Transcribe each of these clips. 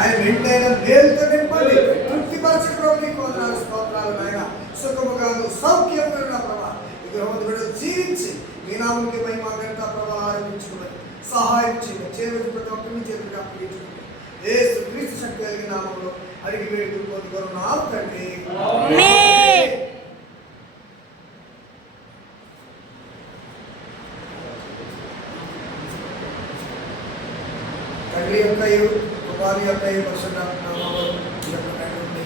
ఆయన వెంటైన మేలుతో నింపండి, తృప్తిపరచు ప్రభు. నీకు వందనాలు, స్తోత్రాలు నాయన. సుఖముగాను సౌఖ్యముగా నా ప్రభా విగ్రహం బిడ్డలు జీవించి మీ నామముకి మహిమ ఘనత ప్రభావం ఆరంభించుకున్నది సహాయం చేయండి. చేరుకు ప్రతి ఒక్కరిని చేతులకు అప్పగించుకుంటే యేసు క్రీస్తు శక్తి కలిగిన నామములో అడిగి వేడుకు పొందుకున్నాం తండ్రి. తండ్రి యొక్కయు కుమారి యొక్కయు పరిశుద్ధాత్మ నామములో ఈ యొక్క తండ్రిని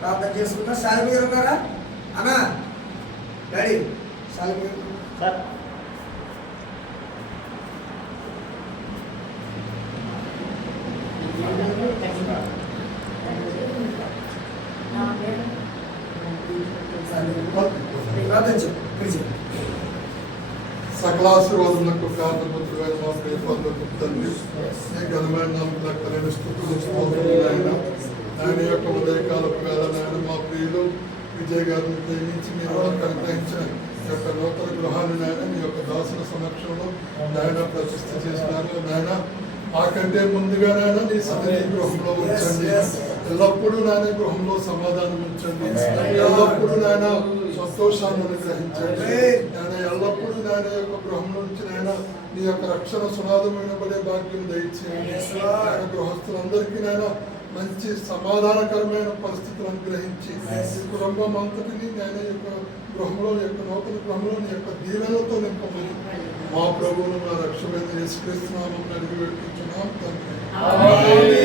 ప్రార్థన చేసుకుంటా. శాలిమి గారు ఉన్నారా అన్నా? డాడీ శాలిమి గారు సార్. సకలాశీర్వాదములకు కారణపుత్రుడైన మా ప్రియ పరలోకపు తండ్రి, నీ ఘనమైన నామములకు స్తుతులు స్తోత్రములు నాయన. ఆయన యొక్క ఉదయకాలపు వేళ నాయన మా ప్రియులు విజయ్ గారిని ప్రేమించి మీరు వాళ్ళకి అనుగ్రహించిన యొక్క నూతన గృహాన్ని నాయన మీ యొక్క దాసుల సమక్షంలో నాయన ప్రతిష్ఠ చేసినారు నాయన. ఆకంటే ముందుగా నాయన నీ సన్నిధి గృహంలో ఉంచండి. ఎల్లప్పుడూ నాయన గృహంలో సమాధానం ఉంచండి. ఎల్లప్పుడూ నాయన సంతోషాన్ని అనుగ్రహించండి. నాయన ఎల్లప్పుడూ నాయన యొక్క గృహం నుంచి నాయన నీ యొక్క రక్షణ సునాదమైన పడే భాగ్యం దయచేయండి. ఆయన గృహస్థులందరికీ నాయన మంచి సమాధానకరమైన పరిస్థితులు అనుగ్రహించి ఈ కుటుంబం అంతటిని నేను యొక్క గృహంలో యొక్క నూతన గృహంలో నీ యొక్క దీవెనలతో నింపమని మా ప్రభువును మా రక్షకుడైన యేసుక్రీస్తు నామమున అడిగి వేడుకుంటున్నాం తండ్రి.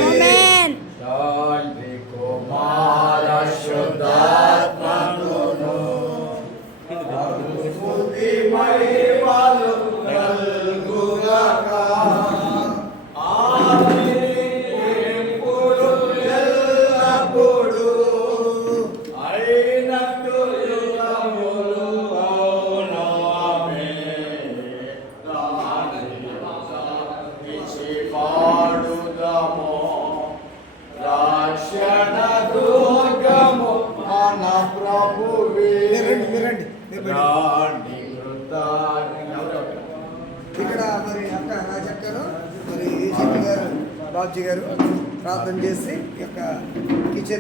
ఇక్కడ మరి అక్క రాజక్కను మరి ఏజీపీ గారు బాబ్జీ గారు ప్రార్థన చేసి ఈ యొక్క కిచెన్